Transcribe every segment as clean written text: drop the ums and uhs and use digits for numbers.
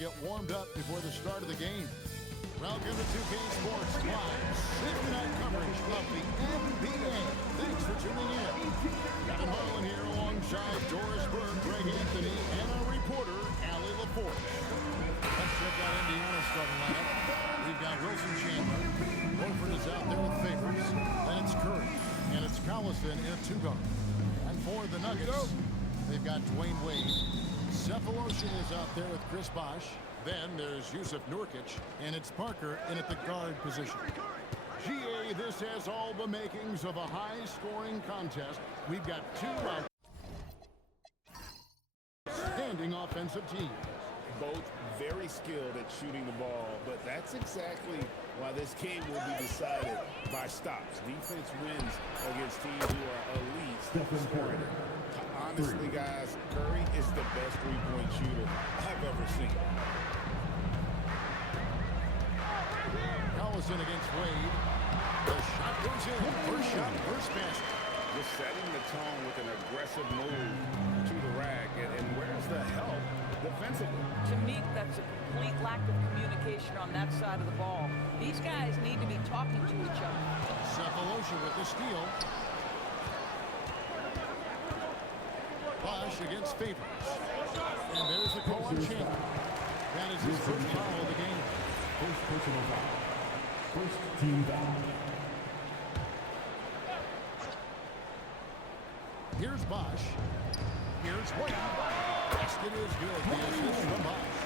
get warmed up before the start of the game. Welcome to 2K Sports Live Saturday night coverage of the NBA. Thanks for tuning in. Kevin Harlan here alongside Doris Burke, Greg Anthony, and our reporter, Allie LaForge. Let's check out Indiana's starting lineup. We've got Wilson Chandler. Horford is out there with Favors. Then it's Curry. And it's Collison in a two-guard. And for the Nuggets, they've got Dwayne Wade. Cephalosha is out there with Chris Bosh. Then there's Yusuf Nurkic, and it's Parker in at the guard position. GA, this has all the makings of a high-scoring contest. We've got two outstanding offensive teams. Both very skilled at shooting the ball, but that's exactly why this game will be decided by stops. Defense wins against teams who are elite scoring. Honestly, guys, Curry is the best three-point shooter I've ever seen. Collison against Wade. The shot goes in. First shot, first basket. Just setting the tone with an aggressive move to the rack. And where's the help defensively? To me, that's a complete lack of communication on that side of the ball. These guys need to be talking to each other. Cephalosha with the steal. Bosh against Favors. And there's the call on Chandler. That is his first foul of the game. First personal foul. First team foul. Here's Bosh. Here's Wade. Basket is good. The assist from Bosh.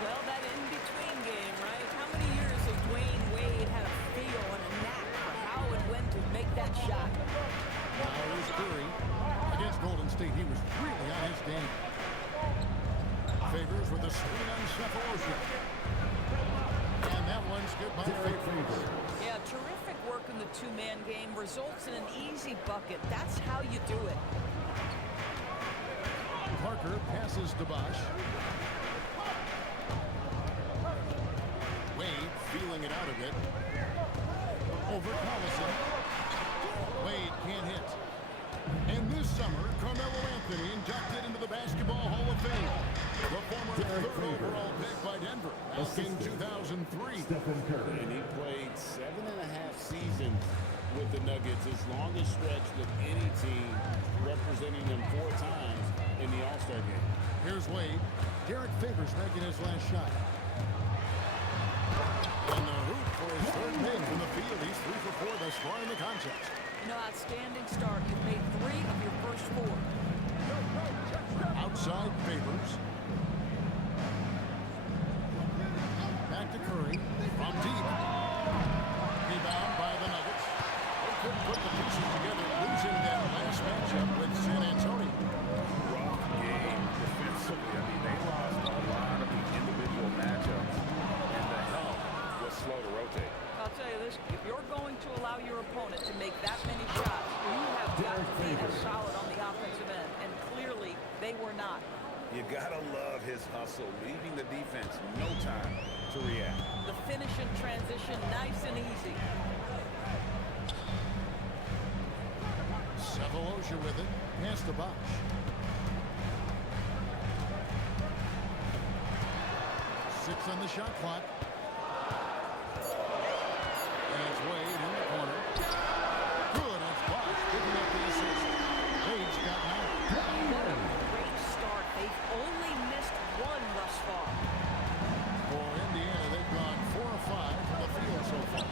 Well, that in-between game, right? How many years has Dwayne Wade had a feel and a knack for how and when to make that shot? Now here's Curry. Against Golden State, he was really on his game. Favors with a screen on Cephalosha. And that one's good by Favors. Yeah, terrific work in the two-man game results in an easy bucket. That's how you do it. Parker passes to Bosh. Wade feeling it out a bit. Over Collison. Wade can't hit. And this summer, Carmelo Anthony inducted into the Basketball Hall of Fame. The former third overall pick by Denver back in 2003. And he played 7.5 seasons with the Nuggets, his longest stretch with any team, representing them 4 times in the All-Star game. Here's Wade. Derek Favors making his last shot. And the hoop for his third make from the field. He's 3 for 4 thus far in the contest. You know, outstanding start. You've made 3 of your first 4. Outside Favors. Back to Curry. From deep. Rebound by the Nuggets. They couldn't put the pieces together, losing that last matchup with San Antonio. Rough game defensively. I mean, they lost a lot of the individual matchups, and the help was slow to rotate. I'll tell you this, if you're going to allow your opponent to make that many shots, you have got to be as solid on the offensive end, and clearly they were not. You gotta love his hustle, leaving the defense no time to react. The finish and transition, nice and easy. Cephalosha with it. Pass to Bosh. Six on the shot clock. And it's Wade in the corner. Good, it's Bosh picking up the assist. Wade's got 9. What a great start. They've only missed 1 thus far. For Indiana, they've gone 4 of 5 from the field so far.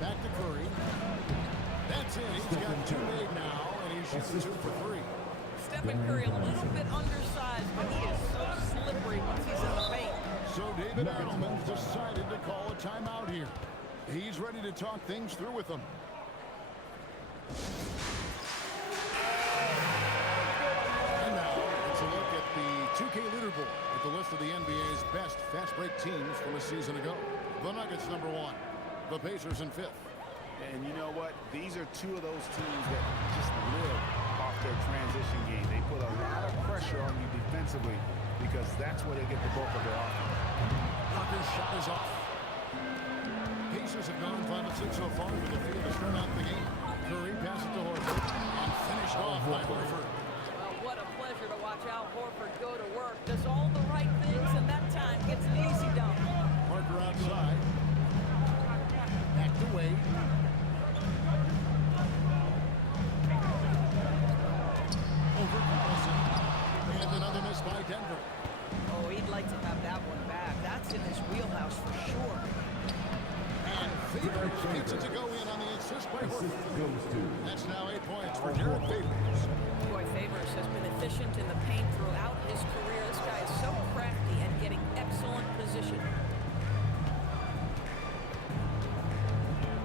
Back to Curry. That's it. He's got 2 made now, and he's shooting 2 for 3. Stephen Curry, a little bit undersized, but he is so slippery once he's in the paint. So David Adelman's decided to call a timeout here. He's ready to talk things through with them. And now, let's a look at the 2K leaderboard with the list of the NBA's best fast break teams from a season ago. The Nuggets #1, the Pacers in 5th. And you know what? These are 2 of those teams that just live off their transition game. They put a lot of pressure on you defensively because that's where they get the bulk of their offense. Parker's shot is off. Pacers have gone 5 of 6 so far with the field to start out the game. Curry passes to Horford and finished off by Horford. Well, what a pleasure to watch Al Horford go to work. Does all the right things, and that time gets an easy dunk. Parker outside. Back to Wade. Over Carlson. And another miss by Denver. Oh, he'd like to have that one back. That's in his wheelhouse for sure. And Favors gets it to go in on the assist by Assist Horford. goes to That's now 8 points for Derek Favors. Boy, Favors has been efficient in the paint throughout his career. This guy is so crafty and getting excellent position.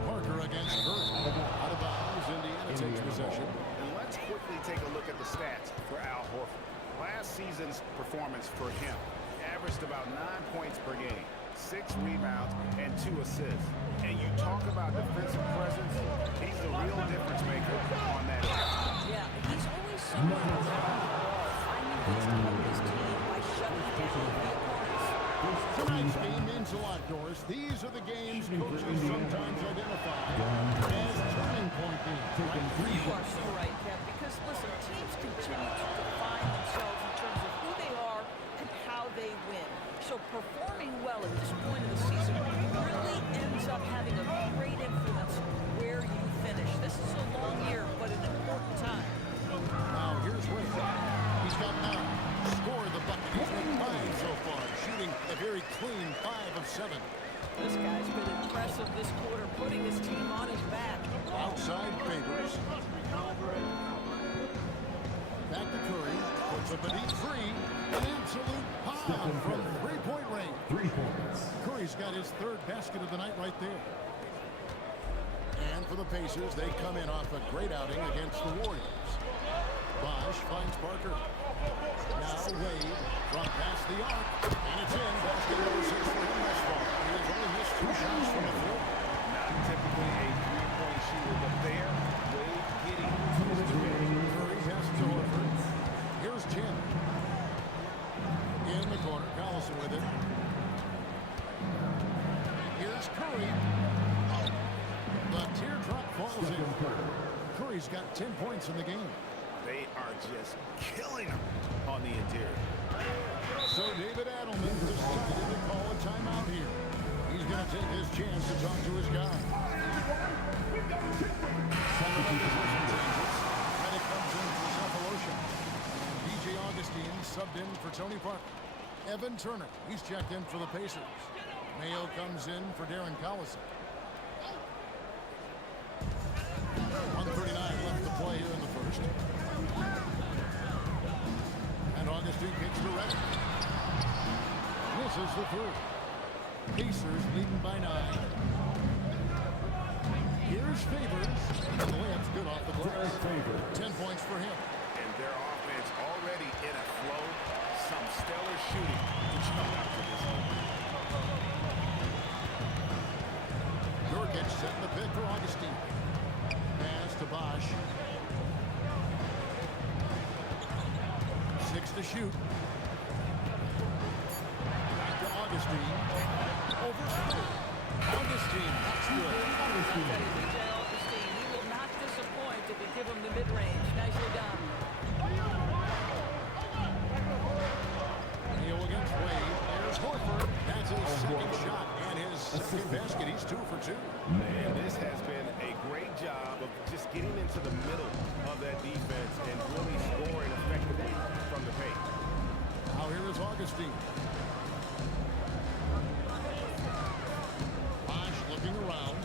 Parker against Curry. Out of bounds. Indiana takes possession. And let's quickly take a look at the stats for Al Horford. Last season's performance for him averaged about 9 points per game, 6 rebounds, and 2 assists. And you talk about defensive presence, he's the real difference maker on that end. Yeah, he's always someone who's on the ball, finding ways to help his team by shutting down the opponents. Tonight's game means a lot, Doris. These are the games coaches sometimes identify as turning point games. You are so right, Kev, because listen, teams continue to define themselves in terms of who they are and how they win. So performing well at this point of the season really ends up having a great influence where you finish. This is a long year, but an important time. Now here's Wade. He's got 9. Scored the bucket. He's made 5 so far. Shooting a very clean 5 of 7. This guy's been impressive this quarter, putting his team on his back. Outside Favors. Back to Curry. Puts up a deep three. An absolute bomb from 3-point range. 3 points. Curry's got his 3rd basket of the night right there. And for the Pacers, they come in off a great outing against the Warriors. Bosh finds Parker. Now Wade from past the arc. And it's in. Basket number 6 for him thus far. He has only missed 2 shots from the floor. Not typically a three-point shooter, but there, Wade getting Curry passes to Horford. Here's Chin. In the corner. Collison with it. Here's Curry. The teardrop falls in. Curry's got 10 points in the game. They are just killing him on the interior. So David Adelman decided to call a timeout here. He's going to take his chance to talk to his guy. Reddick comes in for Cephalosha. DJ Augustine subbed in for Tony Parker. Evan Turner, he's checked in for the Pacers. Mayo comes in for Darren Collison. 1:39 left to play here in the first. And Augustine kicks to Reddick. Misses the 3rd. Pacers leading by 9. Here's Favors. And the layup's good off the glass. 10 points for him. And their offense already in a flow. Some stellar shooting to jump out to this one. Nurkic setting the pick for Augustine. Pass to Bosh. 6 to shoot. Back to Augustine. Over Curry. Augustine. That's good. DJ Augustine, he will not disappoint if you give him the mid-range. Nicely done. Neal against Wade. There's Horford. That's his second shot and his second basket. He's 2 for 2. And this has been a great job of just getting into the middle of that defense and really scoring effectively from the paint. Now here is Augustine. Bosh looking around.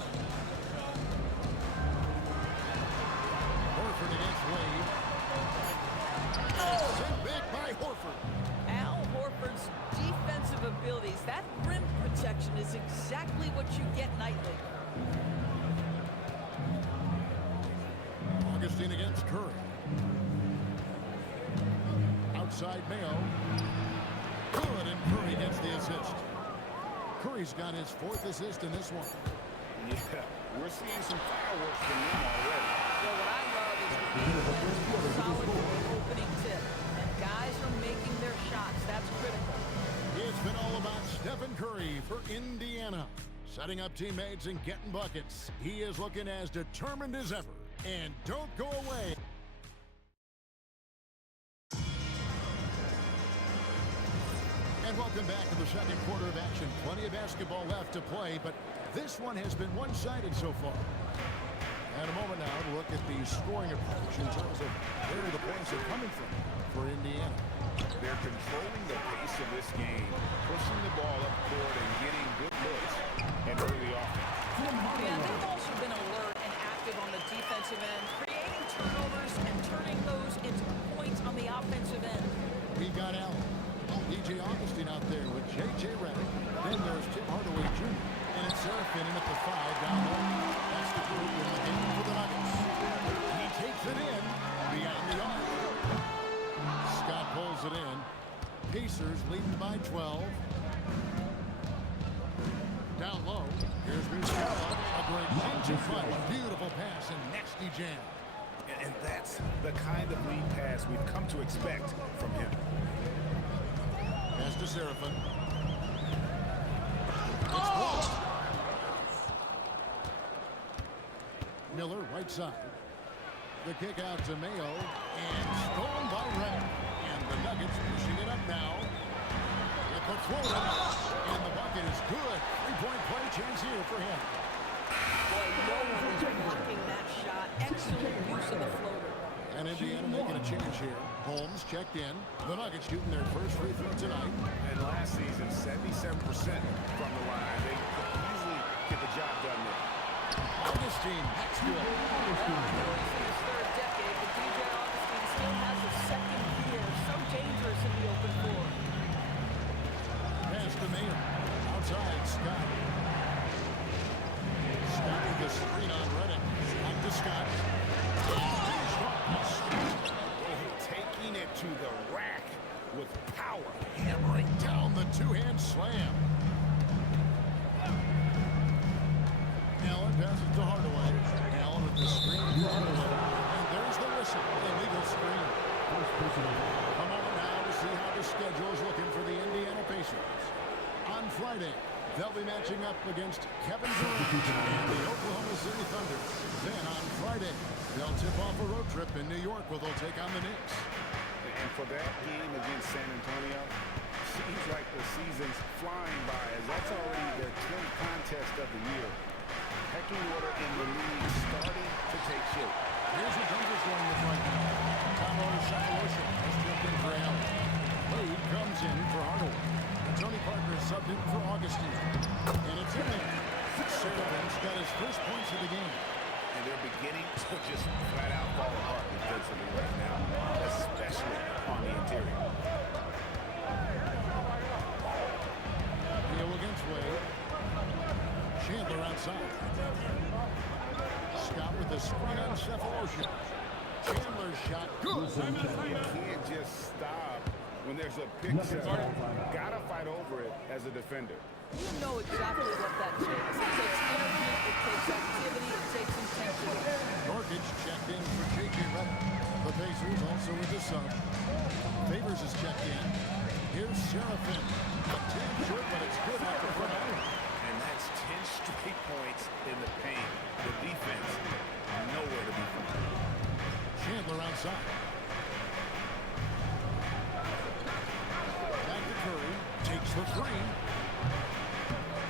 Horford against Wade. Sent back by Horford. Al Horford's defensive abilities, that rim protection is exactly what you get nightly. Augustine against Curry. Outside Mayo. Good, and Curry gets the assist. Curry's got his 4th assist in this one. Yeah, we're seeing some fireworks from them already. Well, what I love is the defense is solid from the opening tip. And guys are making their shots. That's critical. It's been all about Stephen Curry for Indiana. Setting up teammates and getting buckets. He is looking as determined as ever. And don't go away. And welcome back to the second quarter of action. Plenty of basketball left to play, but this one has been one-sided so far. And a moment now to look at the scoring approach in terms of where the points are coming from for Indiana. They're controlling the pace of this game, pushing the ball up court and getting good looks and early offense. Yeah, they've also been alert and active on the defensive end, creating turnovers and turning those into points on the offensive end. We got Allen. DJ Augustine out there with J.J. Redick. Then there's Tim Hardaway Jr. And it's Serafin in at the 5 down low. That's the group in the game for the Nuggets. He takes it in beyond the arc. Scott pulls it in. Pacers leading by 12. Down low. Here's Muscala. A great into front. Beautiful pass and nasty jam. And that's the kind of lead pass we've come to expect from him. Pass to Serafin. It's blocked. Miller, right side. The kick out to Mayo. And stolen by Redick. And the Nuggets pushing it up now. At the floater. And the bucket is good. Three-point play chance here for him. Boy, no one is blocking that shot. Excellent use of the floater. And Indiana making a change here. Holmes checked in. The Nuggets shooting their first free throw tonight. And last season, 77% from the line. They could easily get the job done there. Augustine, that's good. He's in his third decade, but DJ Augustine still has a second year. So dangerous in the open floor. Pass to Mayo. Outside, Scott. Scott with the screen on Redick. Back to Scott. Taking it to the rack with power. Hammering down the two-hand slam. Allen passes to Hardaway. Allen with the screen for Hardaway. And there's the whistle. Illegal screen. Come on now to see how the schedule is looking for the Indiana Pacers. On Friday, they'll be matching up against Kevin Durant and the Oklahoma City Thunder. Then on Friday, they'll tip off a road trip in New York where they'll take on the Knicks. And for that game against San Antonio, seems like the season's flying by as that's already their 10th contest of the year. Pecking order in the league starting to take shape. Here's what Denver's going with right now. Top order Shakalosha has tipped in for Allen. Wade comes in for Hardaway. Tony Parker subbed in for Augustine. And it's in there. Serafin's got his first points of the game. And they're beginning to just flat out fall apart defensively right now, especially on the interior. Deal against Wade. Chandler outside. Scott with the screen on Cephalosha. Chandler's shot. Good. You can't just stop when there's a pick set. Gotta fight over it as a defender. You know exactly what that takes. It takes energy, it takes activity, it takes intensity. Norkic checked in for J.J. Redick. The Pacers also with the sub. Favors is checked in. Here's Serafin. A 10 short, but it's good off the front end. And that's 10 straight points in the paint. The defense, nowhere to be found. Chandler outside. Back to Curry. Takes the three.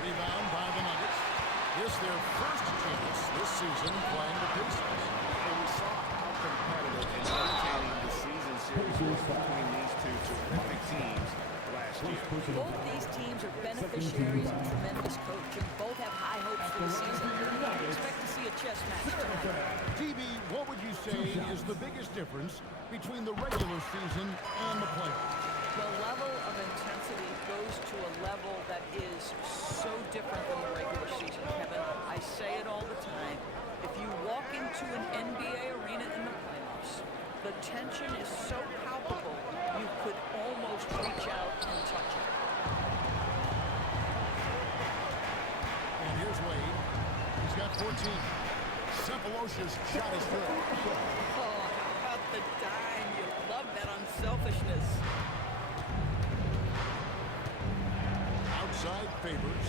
Rebound by the Nuggets. This their first chance this season playing the Pacers. And we saw how competitive and entertaining the season series was between these two terrific teams last year. Both these teams are beneficiaries of tremendous coaching. Both have high hopes for the season. Expect to see a chess match tonight. DB, what would you say is the biggest difference between the regular season and the playoffs? The level of intensity goes to a level that is so different than the regular season, Kevin. I say it all the time. If you walk into an NBA arena in the playoffs, the tension is so palpable, you could almost reach out and touch it. And here's Wade. He's got 14. Cephalosha's shot is good. Oh, how about the dime? You love that unselfishness. Outside Favors.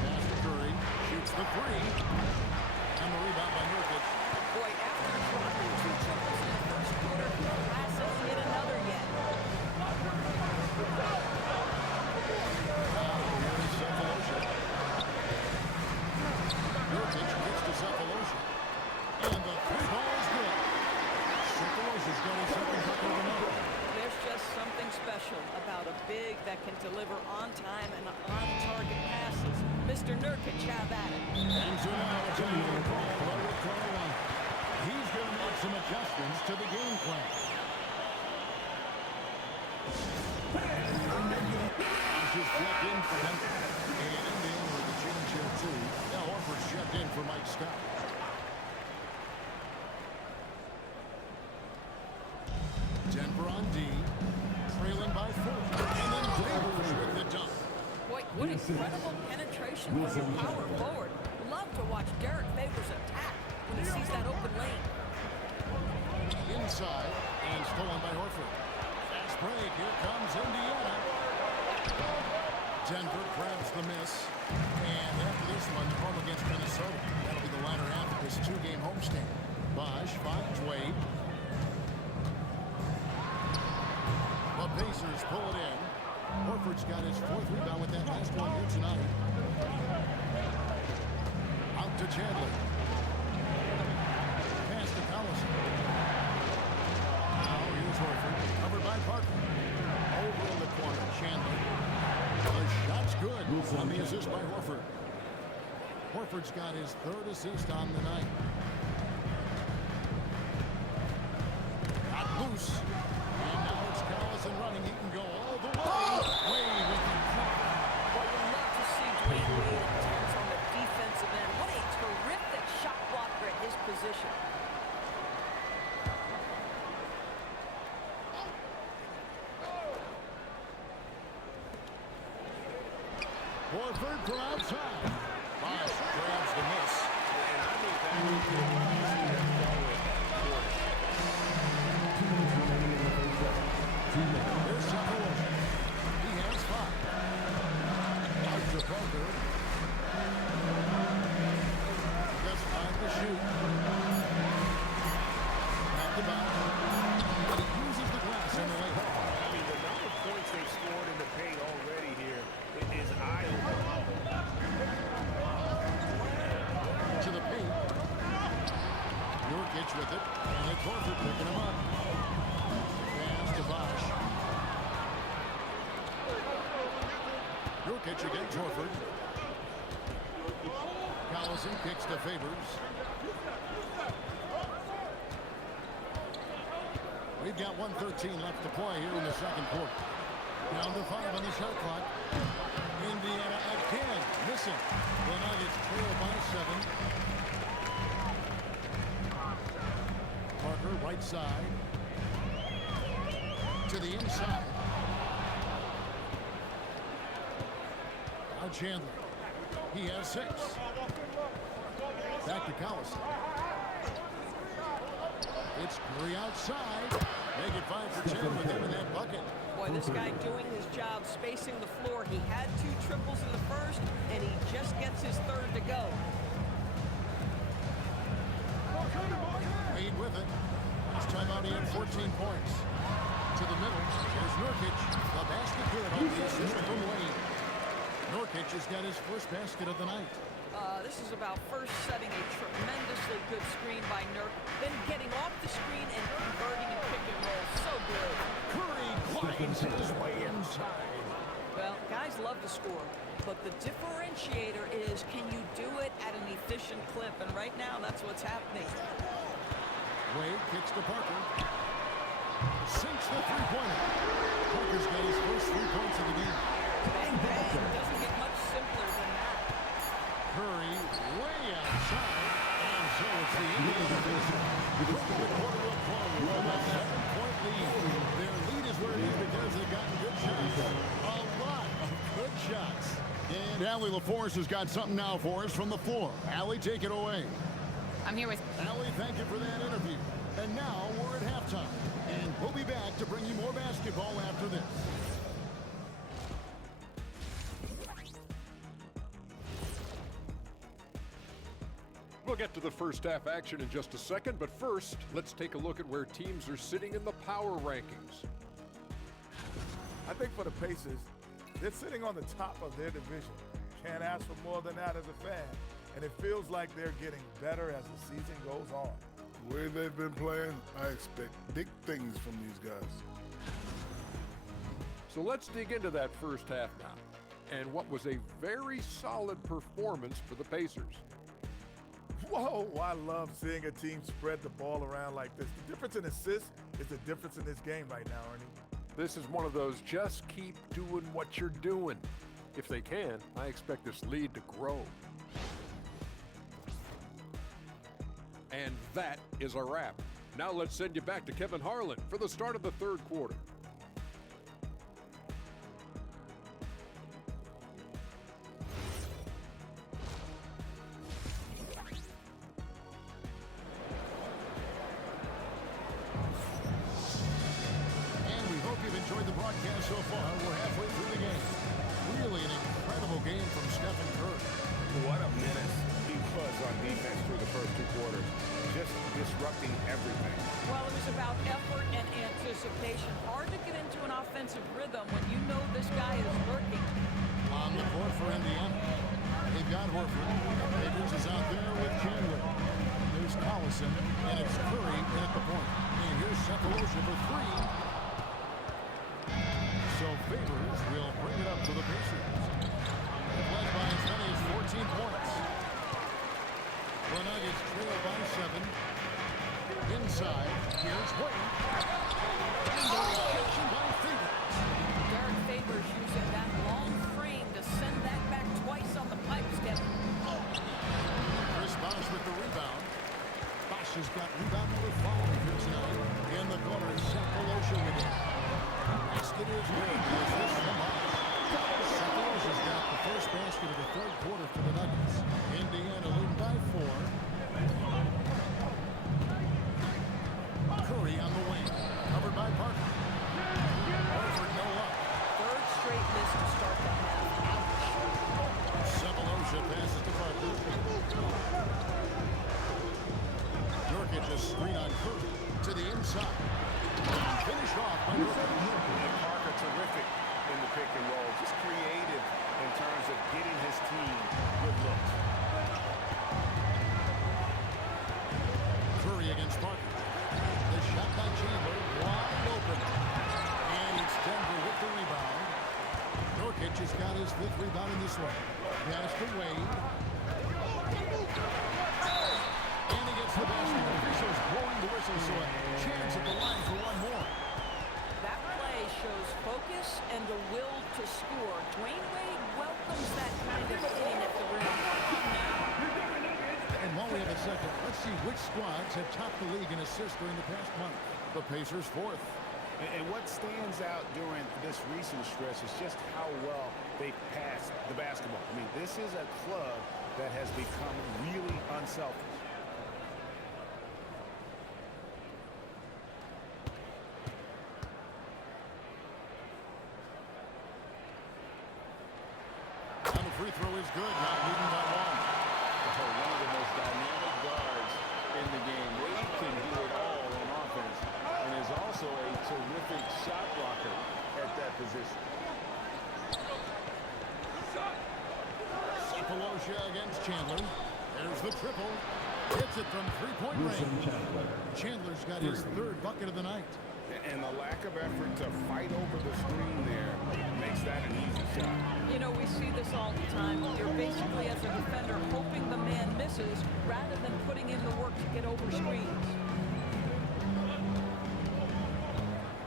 Pass to Curry. Shoots the three. And the rebound by Nurkic. Boy, after dropping 2 triples in the first quarter, classic Horford's got his second bucket of the night. There's just something special about a big that can deliver on time and on-target passes. Mr. Nurkic, have at it. And so now it's a new call by Rick Carlisle. He's going to make some adjustments to the game plan. Just checked in for him. And Indiana with the change here, too. Now Horford's checked in for Mike Scott. Denver on D, trailing by 4. And then Favors with the dunk. Boy, what incredible penetration from your power forward. Love to watch Derek Favors attack when he sees that open lane. Inside, and stolen by Horford. Fast break, here comes Indiana. Denver grabs the miss. And after this one, they're home against Minnesota. That'll be the latter half of this two-game homestand. Bosch finds Wade. The Pacers pull it in. Horford's got his fourth rebound with that last one here tonight. Out to Chandler. Pass to Collison. Now here's Horford. Covered by Parker. Over in the corner, Chandler. The shot's good on the assist by Horford. Horford's got his third assist on the night. Got loose. And now it's Collison running. He can go all the way. Wade with the block. Well, you love to see Dwayne Wade in terms on the defensive end. What a terrific shot blocker at his position. Horford from outside. Bosch grabs the miss. And I think that would be easy to follow it. Here's Samuel. He has 5. Out to Parker. Just 5 to shoot. Back to back. But he uses the glass in the lane. I mean, the number of points they've scored in the paint already here is eye-opening. To the paint. Nurkic with it. And it's Horford picking him up. Pass to Bosch. Nurkic against Horford. Collison kicks to Favors. We've got 1:13 left to play here in the second quarter. Down to 5 on the shot clock. Indiana again missing. The Nuggets trail by 7. Parker right side. To the inside. Now Chandler. He has 6. Back to Collison. It's Curry outside. Make it 5 for 10 with him in that bucket. Boy, this guy doing his job, spacing the floor. He had 2 triples in the first, and he just gets his third to go. Wade with it. Last time out he had 14 points. To the middle. There's Nurkic. The basket good on the assist from Wade. Nurkic has got his first basket of the night. This is about first setting a tremendously good screen by Nurk, then getting off the screen and converting and pick and roll. So good. Curry finds his way inside. Well, guys love to score, but the differentiator is, can you do it at an efficient clip? And right now, that's what's happening. Wade kicks to Parker. Sinks the three-pointer. Parker's got his first 3 points of the game. Bang, bang. Doesn't get much simpler than that. Curry way outside. And so it's the Indiana Pacers. Bringing the quarter to a close with a 7-point lead. Their lead is where it is because they've gotten good shots. A lot of good shots. And Allie LaForce has got something now for us from the floor. Allie, take it away. I'm here with... Allie, thank you for that interview. And now we're at halftime. And we'll be back to bring you more basketball after this. We'll get to the first half action in just a second, but first, let's take a look at where teams are sitting in the power rankings. I think for the Pacers, they're sitting on the top of their division. Can't ask for more than that as a fan. And it feels like they're getting better as the season goes on. The way they've been playing, I expect big things from these guys. So let's dig into that first half now, and what was a very solid performance for the Pacers. Whoa, I love seeing a team spread the ball around like this. The difference in assists is the difference in this game right now, Ernie. This is one of those just keep doing what you're doing. If they can, I expect this lead to grow. And that is a wrap. Now let's send you back to Kevin Harlan for the start of the third quarter. And we hope you've enjoyed the broadcast so far. We're halfway through the game. Really an incredible game from Stephen Curry. What a menace he was on defense through the first 2 quarters. Just disrupting everything. Well, it was about effort and anticipation. Hard to get into an offensive rhythm when you know this guy is lurking. On the court for Indiana. They've got Horford. Akers is out there with Chandler. There's Collison, and it's Curry in at the point. And here's Cephalosha for 3. So Favors will bring it up to the Pacers. Led by as many as 14 points. The Nuggets trail by 7. Inside, here's Wade. And the rejection by Favors. Derek Favors using that long frame to send that back twice on the pipe step. Chris Bosh with the rebound. Bosh has got rebound number 5 here tonight. In the corner, Cephalosha with it. Basket is good. Here's this from Bosh. Cephalosha's got the first basket of the third quarter for the Nuggets. Indiana leading by 4. Curry on the wing. Covered by Parker. Horford no luck. Third straight miss to start the half. Cephalosha passes to Parker. Nurkic a screen on Curry to the inside. And finished off by Nurkic. And Parker terrific in the pick and roll. Just creative in terms of getting his team good looks. Curry against Parker. The shot by Chandler, wide open. And it's Denver with the rebound. Nurkic has got his 5th rebound in this one. Pass to Wade. And he gets the basket. Officials blowing the whistle, so a chance at the line for one more. That play shows focus and the will to score. Dwayne Wade welcomes that kind of hitting at the rim. And while we have a second, let's see which squads have topped the league in assists during the past month. The Pacers 4th. And what stands out during this recent stretch is just how well they passed the basketball. I mean, this is a club that has become really unselfish. And the free throw is good. Not leading by 1. One of the most dynamic guards in the game. Wade can do it all on offense and is also a terrific shot blocker at that position. Cephalosha against Chandler. There's the triple. Hits it from 3-point range. Chandler's got his 3rd bucket of the night. And the lack of effort to fight over the screen there makes that an easy shot. You know, we see this all the time. You're basically, as a defender, hoping the man misses rather than putting in the work to get over screens.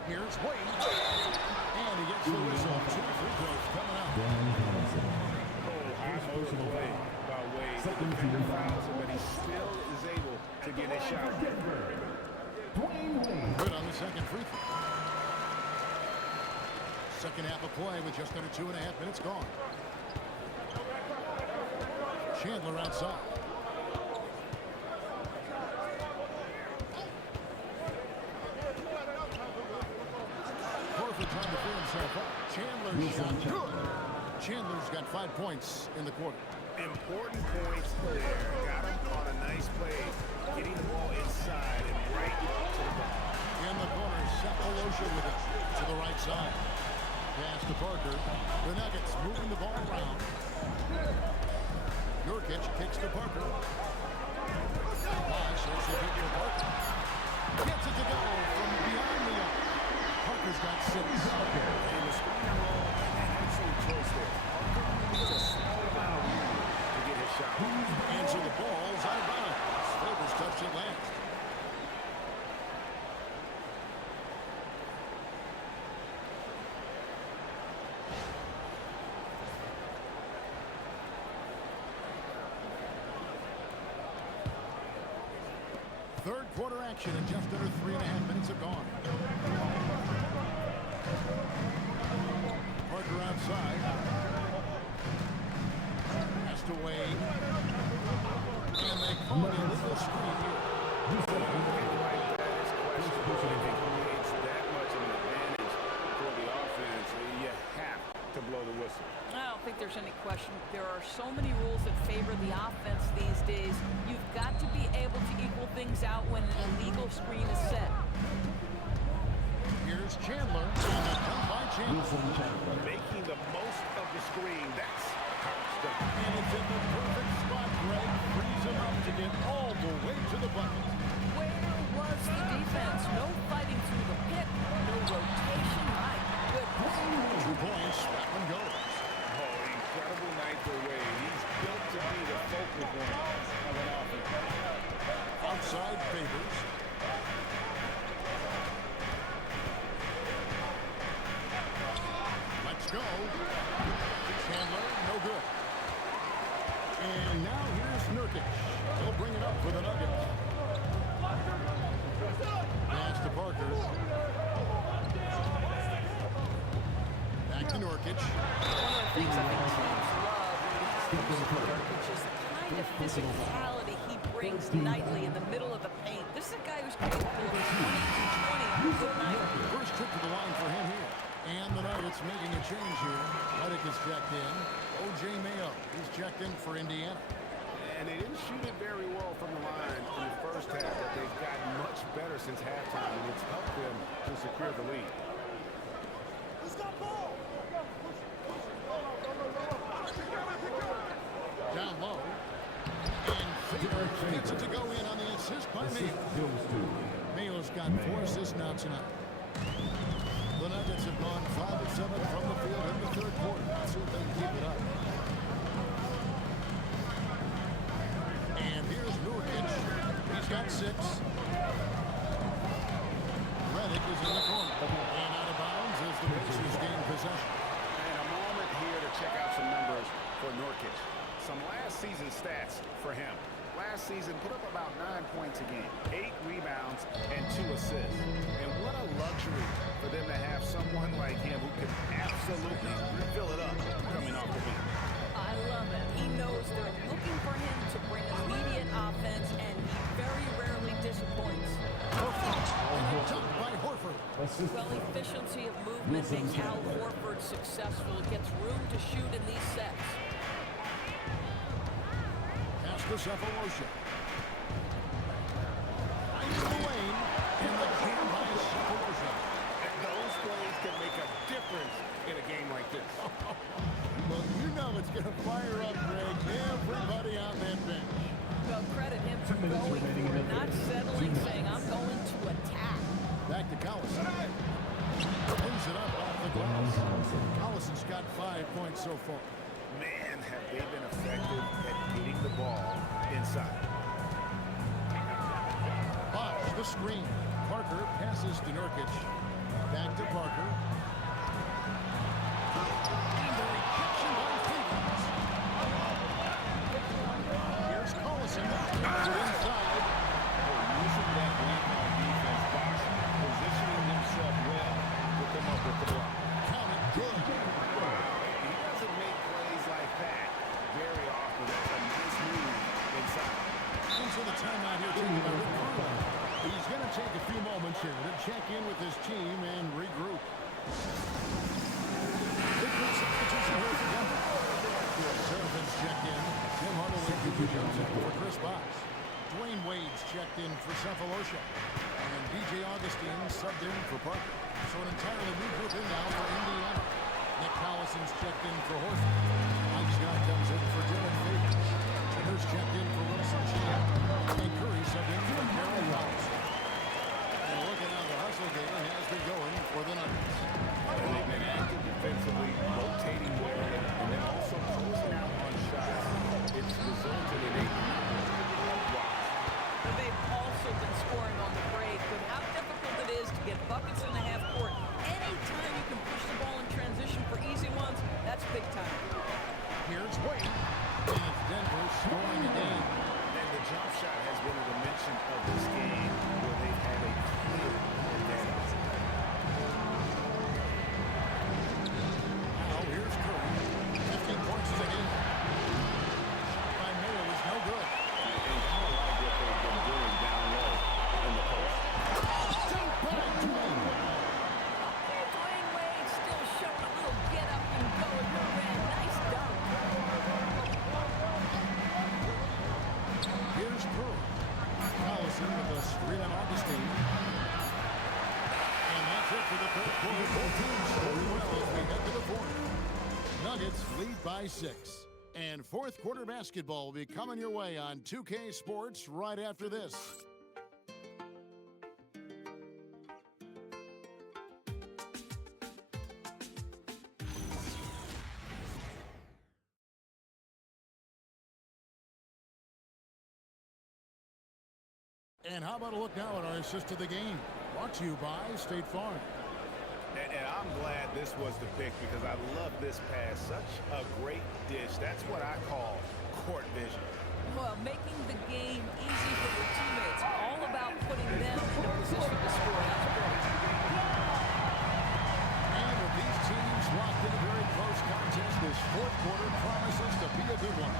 Here's Wade. And he gets the whistle. 2 free throws coming up. High motor play by Wade. The defender fouls him, but he still is able to get a shot. Good on the second free throw. Second half of play with just under 2.5 minutes gone. Chandler outside. Horford trying to free himself up. Chandler's shot good. Chandler's got 5 points in the quarter. Important points there. Got him on a nice play, getting the ball inside and right to the ball. In the corner, Cephalosha with it to the right side. Pass to Parker. The Nuggets moving the ball around. Nurkic kicks to Parker. Bosch has the hit for Parker. Gets it to go from behind the arc. Parker's got 6. And the screen and roll, an excellent choice there. Parker needs a small amount of room to get his shot. And so the ball's out of bounds. Favors touched it last. Third quarter action and just under 3.5 minutes have gone. Parker outside. Has to Wade. And they call it a little screen here. Creates that much of an advantage for the offense. You have to blow the whistle. I don't think there's any question. There are so many rules that favor the offense these days. You've got to be able to equal things out when an illegal screen is set. Here's Chandler. And a done by Chandler. Making the most of the screen. That's how it's done. And it's in the perfect spot. Greg frees him up to get all the way to the bucket. Where was the defense? No fighting through the pick. No rotation. My goodness. 2 points. That one goes. Oh, incredible night for Wade. He's built to be the focal point of an offense. Outside Favors. Let's go. Chandler, no good. And now here's Nurkic. He'll bring it up for the Nuggets. Pass to Parker. Back to Nurkic. One of the things I think teams love when it comes to Nurkic is the kind of physicality he brings nightly in the middle of the paint. This is a guy who's capable of 20 on a good night. First trip to the line for him here. And the Nuggets making a change here. Redick is checked in. O.J. Mayo, he's checked in for Indiana. And they didn't shoot it very well from the line in the first half, but they've gotten much better since halftime, and it's helped them to secure the lead. Down low. And Favors gets it to go in on the assist by Mayo. Mayo's got 4 assists now tonight. The Nuggets have gone 5 of 7 from the field in the third quarter. Let's see if they can keep it up. And here's Nurkic. He's got 6. Redick is in the corner. And out of bounds as the Pacers gain possession. And a moment here to check out some numbers for Nurkic. Some last season stats for him. Last season, put up about 9 points a game, 8 rebounds, and 2 assists. And what a luxury for them to have someone like him who can absolutely fill it up coming off the bench. I love it. He knows they're looking for him to bring immediate offense, and he very rarely disappoints. Jumped by Horford. Well, efficiency of movement makes Al Horford successful. It gets room to shoot in these sets. Pass to Cephalosha. Finds the lane, and the jam by Cephalosha. And those plays can make a difference in a game like this. Well, you know it's going to fire up, Greg. Everybody on that bench. Well, credit him for going for it, not settling, saying, I'm going to attack. Back to Collison. Brings it up off the glass. Collison's got 5 points so far. Man, have they been effective at getting the ball inside. Bosch, the screen. Parker passes to Nurkic. Back to Parker. And the rejection by Favors. Here's Collison. Gets it inside. Using that one-on defense box, positioning himself well to come up with the block. Count it good. He doesn't make plays like that very often. That's a nice move inside. Into the timeout here taken by Rick Carlisle. He's going to take a few moments here to check in with his team and regroup. Big substitution here for Denver. Serafin's checked in. Tim Hardaway comes in for Chris Bosh. Dwayne Wade's checked in for Cephalosha. And B.J. Augustine subbed in for Parker. So an entirely new group in now for Indiana. Nick Collison's checked in for Horford. Mike Scott comes in for Dylan Favors. Sanders checked in for Wilson Chan. And Curry subbed in for Carroll Rouse. And looking how the hustle game has been going for the Nuggets. They've been active defensively, rotating well, and then also closing out on shots. It's resulted in a watch. But they've also been scoring on the break. With how difficult it is to get buckets in the half court, anytime you can push the ball in transition for easy ones, that's big time. Here's Wade. And it's Denver scoring again. And the jump shot has been a dimension of this game where they've had a clear advantage. Now here's Curry. 15 points in the game. Shot by Mayo is no good. And I like what they've been doing down low in the post. Dunk by Dwayne. Dwayne Wade still showing a little get up and go at her end. Nice dunk. Here's Curry. Collison with the screen on Augustine. And that's it for the third quarter. Both teams scoring well as we head to the fourth. Nuggets lead by 6. And fourth quarter basketball will be coming your way on 2K Sports right after this. And how about a look now at our assist of the game? Brought to you by State Farm. And I'm glad this was the pick because I love this pass. Such a great dish. That's what I call court vision. Well, making the game easy for your teammates. All about putting them in a position to score. That's great. And with these teams locked in a very close contest, this fourth quarter promises to be a good one.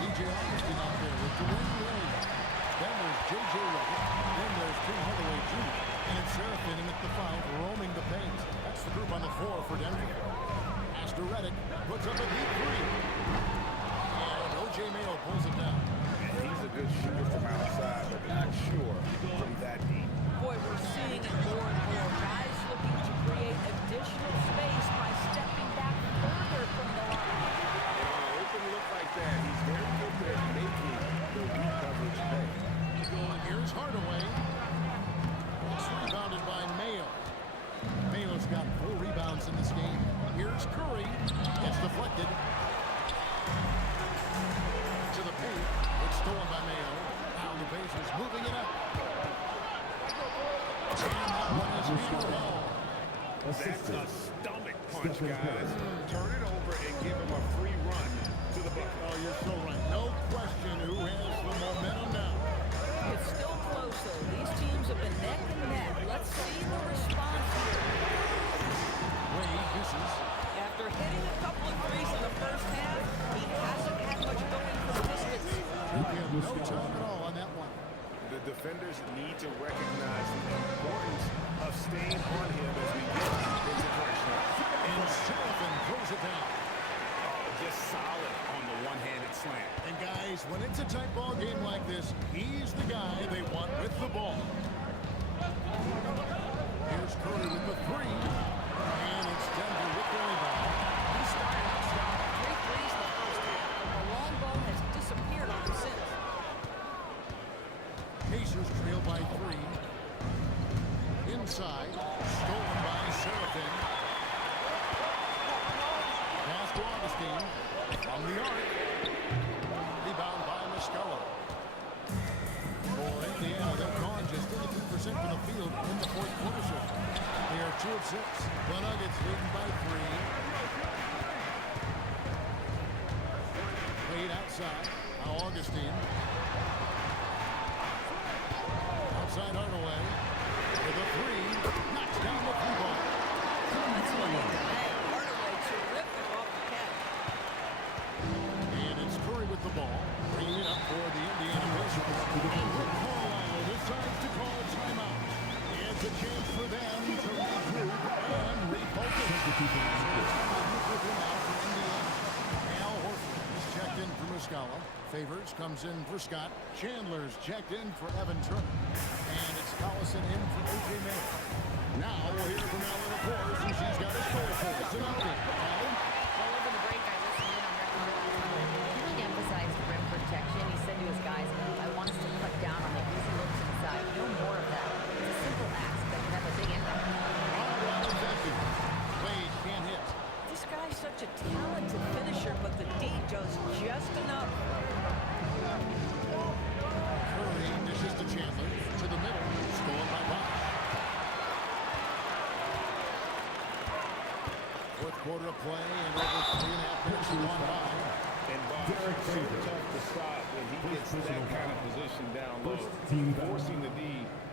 DJ Augustine out there with Dwayne Wade. Then there's J.J. Redick. Then there's Tim Hardaway Jr. And it's Serafin in at the 5, roaming the paint. That's the group on the floor for Denver. Master Redick puts up a deep three. And O.J. Mayo pulls it down. And he's a good shooter from outside, but not sure from that deep. Boy, we're seeing it more and more. Guys looking to create additional space by stepping back further from the line. And on an open look like that, he's very good at making the weak coverage pay. Here's Hardaway. It's rebounded by Mayo. Mayo's got 4 rebounds in this game. Here's Curry. It's deflected. To the paint. It's stolen by Mayo. Now the Pacers moving it up. And that one is being ball. That's a stomach punch, guys. Turn it over and give him a free run to the bucket. Oh, you're so right. No question who has the momentum now. It's still close, though. These teams have been neck and neck. Let's see the response here. Wade misses. After hitting a couple of threes in the first half, he hasn't had much going from distance. No time at all on that one. The defenders need to recognize the importance of staying on him as we get into crunch time. And Serafin throws it down. Just solid on the one-handed slant. And guys, when it's a tight ball game like this, he's the guy they want with the ball. Here's Curry with the 3. And it's Denver with the rebound. He started out strong. 3 threes in the first half, but the long ball has disappeared on him since. Pacers trail by 3. Inside, stolen by Serafin. Pass to Augustine. From the arc. Rebound by Muscala. For Indiana, they've gone just 32% from the field in the fourth quarter so far. They are 2 of 6. The Nuggets leading by 3. Played outside. Now Augustine. Outside Hardaway. With a 3. Knocks down the 3 ball. That's what he did. Hardaway terrific off the catch. And it's Curry with the ball. Bringing it up for the Indiana Pacers. And Rick Carlisle decides to call a timeout. It's a chance for them to regroup and refocus. So it's time to move with him out for Indiana. Al Horford is checked in for Muscala. Favors comes in for Scott. Chandler's checked in for Evan Turner. And it's Collison in for O.J. Mayo. Now we'll hear from Alan, of course, and she's got a story for us tonight. Alan? Well, over the break, I listened in on Rick Carlisle. He really emphasized rim protection. Fourth quarter of play and over 3.5 minutes have gone by. And Bosch, so tough to stop when he gets that kind of position down low, forcing the D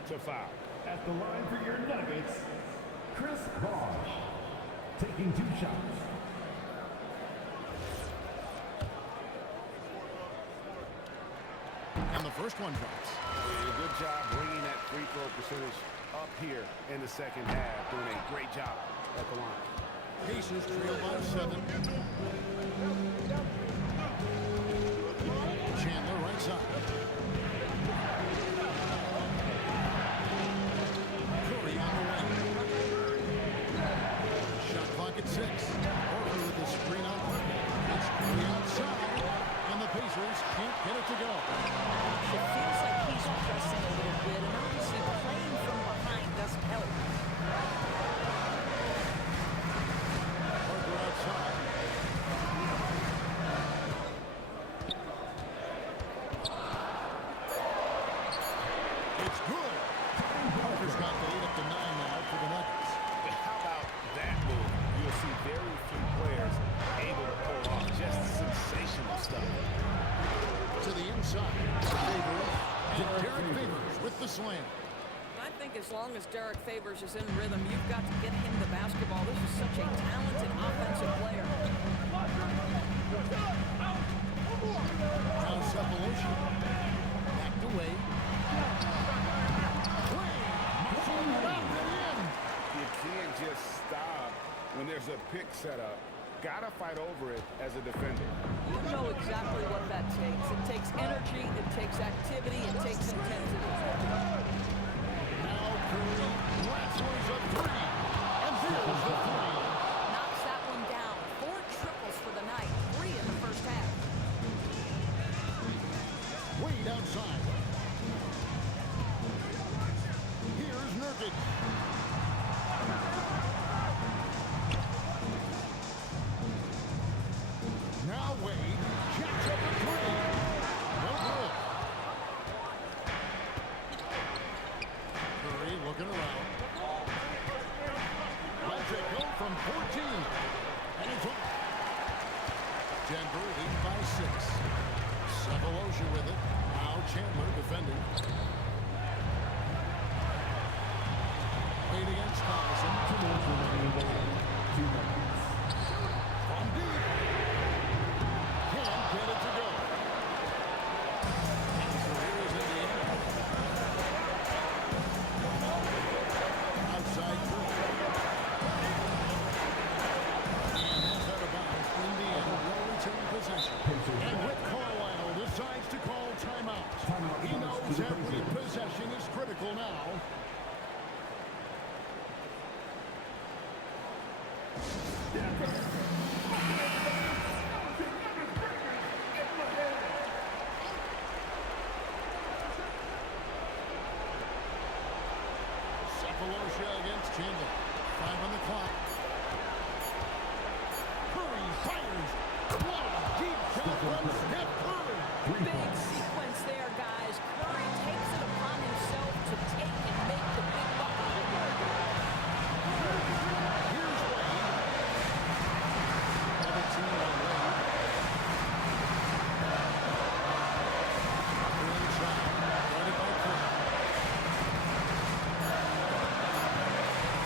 to foul. At the line for your Nuggets, Chris Bosch, taking 2 shots. And the first one drops. A good job bringing that free throw percentage up here in the second half. Doing a great job at the line. Pacers trail by 7. Chandler right side. Curry on the wing. Shot clock at 6. Porter with the screen on Curry. It's Curry outside. And the Pacers can't get it to go. It feels like he's pressing a little bit, and obviously playing from behind doesn't help. Parker outside. It's good. Parker's got the lead up to 9 now for the Nuggets. How about that move? You'll see very few players able to pull off just sensational stuff. To the inside. Favors. And Derek Favors with the slam. I think as long as Derek Favors is in rhythm, you've got to get him the basketball. This is such a talented offensive player. Now Cephalosha. Backed away. You can't just stop when there's a pick set up. Gotta fight over it as a defender. You know exactly what that takes. It takes energy, it takes activity, it takes intensity. Now Curry wrestles a 3. And there's the 3. Knocks that one down. 4 triples for the night. 3 in the first half. Wade outside. Here's Nurkic. Now Wade jacks up a 3. No good. Curry looking around. Lets it go from 14. And it's up. Denver lead by 6. Cephalosha with it. Now Chandler defending. Wade against Collison. 2 minutes remaining. 2 minutes. From deep. Can't get it to go. And so here's Indiana. Outside Curry. And that's out of bounds. Indiana will return possession. And Rick Carlisle decides to call timeout. He knows every possession is critical now. Cephalosha against Chandler. 5 on the clock. Curry fires. What a deep shot from Steph Curry. Big sequence there, guys. Curry takes it upon himself to take and make the big bucket. Here's Wade. Another team on Wade. Curry inside. Guarded by Curry.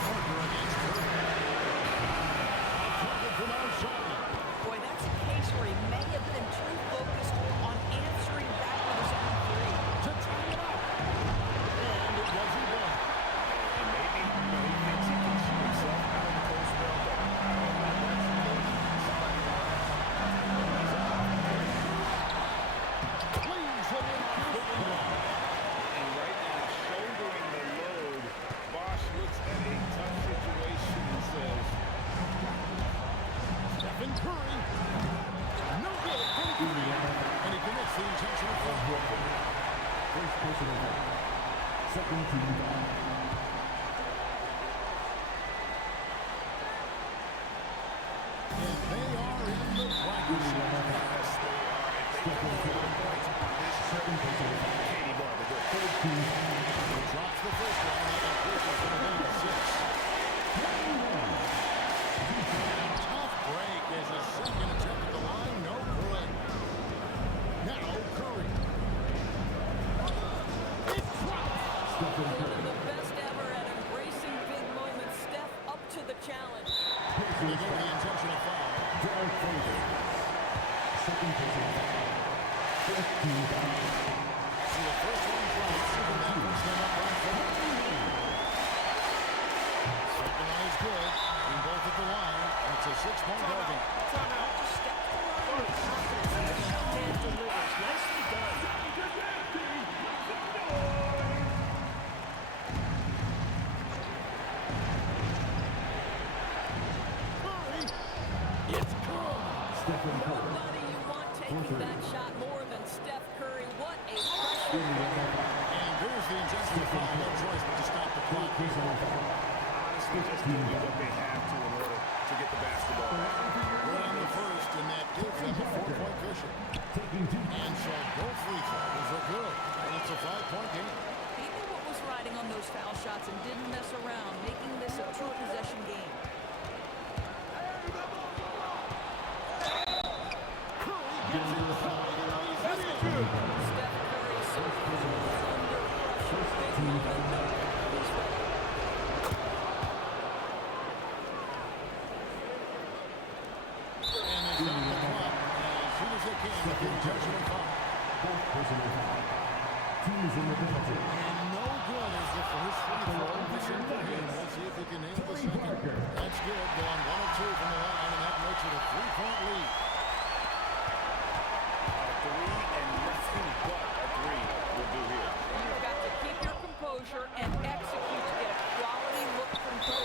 Parker against Curry. Outside from outside. Boy, that's a case where he may have been too focused on answering back with his own 3. To tie it up. And it wasn't good. And maybe he thinks he can shoot himself out of the post well, but Leaves it in off the window. and right now, shouldering the load, Bosch looks at a tough situation and says, Stephen Curry. No good. And he commits the intentional foul. First personal foul. Second team foul. And they are in the driver's seat. Second personal foul. Katie Barber, Third team foul. He drops the first one. That increases to the lead of 6. challenge. They go to the intentional foul. Second personal foul. 15 fouls. So the first one drops, and that puts them up by 4. Second one is good. And both at the line. And it's a 6-point ball game. Just step to the line with confidence. And the young man delivers. Nicely done. Stephen Curry. Nobody you want taking that shot more than Steph Curry. What a pressure. And there's the intentional foul. No choice but to stop the clock. Honestly, just doing what they have to in order to get the basketball back. Good on the first, and that gives them a 4-point cushion. Taking 2. And so both free throws are good. And it's a 5-point game. He knew what was riding on those foul shots and didn't mess around, making this a two-possession game. Steph Curry certainly is under pressure. Big moment. He's ready. And they stop the clock as soon as they can with the intentional foul. Both personal foul. Teams in the penalty. And no good as the first free throw missing for him. We'll see if he can nail the second. That's good. Going 1 or 2 from the line, and that makes it a 3-point lead. A 3 and nothing but a 3 will do here. You've got to keep your composure and execute to get a quality look from 3.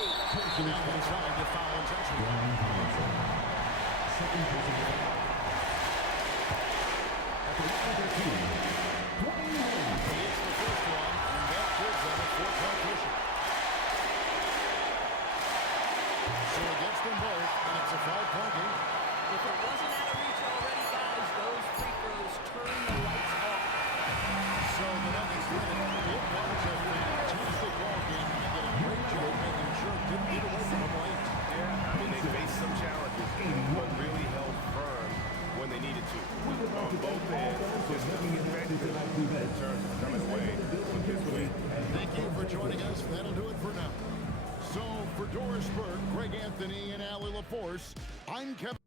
And now inside the foul intentional. Second personal foul. At the line of their team, 21. He hits the first one, and that gives them a 4-point cushion. So it gets them both, and it's a 5-point game. If it wasn't out of reach already, guys, those free throws turn the lights off. So the Nuggets win it. It was a fantastic ball game. They did a great job making sure it didn't get away from them late. Yeah, I mean, they faced some challenges, but really held firm when they needed to. On both ends, just effective in terms of coming away with this win. Thank you for joining us. That'll do it for now. So for Doris Burke, Greg Anthony, and Allie LaForce, I'm Kevin.